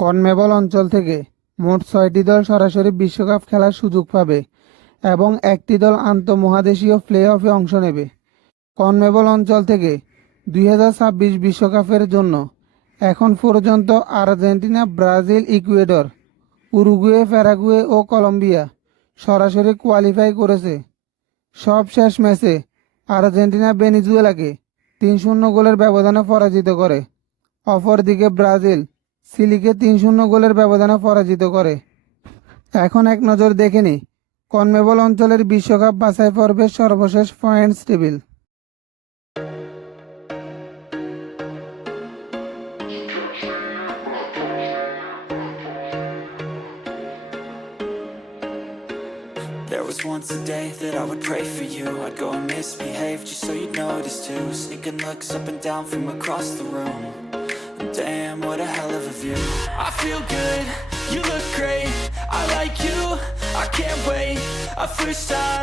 CONMEBOL অঞ্চল থেকে মোট ছয়টি দল সরাসরি বিশ্বকাপ খেলার সুযোগ পাবে এবং একটি দল আন্তঃমহাদেশীয় প্লে অফে অংশ নেবে। কনমেবল অঞ্চল থেকে দুই বিশ্বকাপের জন্য এখন পর্যন্ত Argentina, Brazil, Ecuador, Uruguay, Paraguay ও কলম্বিয়া সরাসরি কোয়ালিফাই করেছে। সব শেষ ম্যাচে আর্জেন্টিনা বেনিজুয়েলাকে তিন শূন্য গোলের ব্যবধানে পরাজিত করে। অপরদিকে ব্রাজিল সিলিকে তিন শূন্য গোলের ব্যবধানে পরাজিত করে এখন এক নজর দেখে নি কনমেবল অঞ্চলের বিশ্বকাপ বাছাই পর্বের সর্বশেষ points table There was once a day that I would pray for you I'd go and misbehave just so you'd notice too Sneaking looks up and down from across the room Damn, what a hell of a view. I feel good, you look great I like you, I can't wait A first time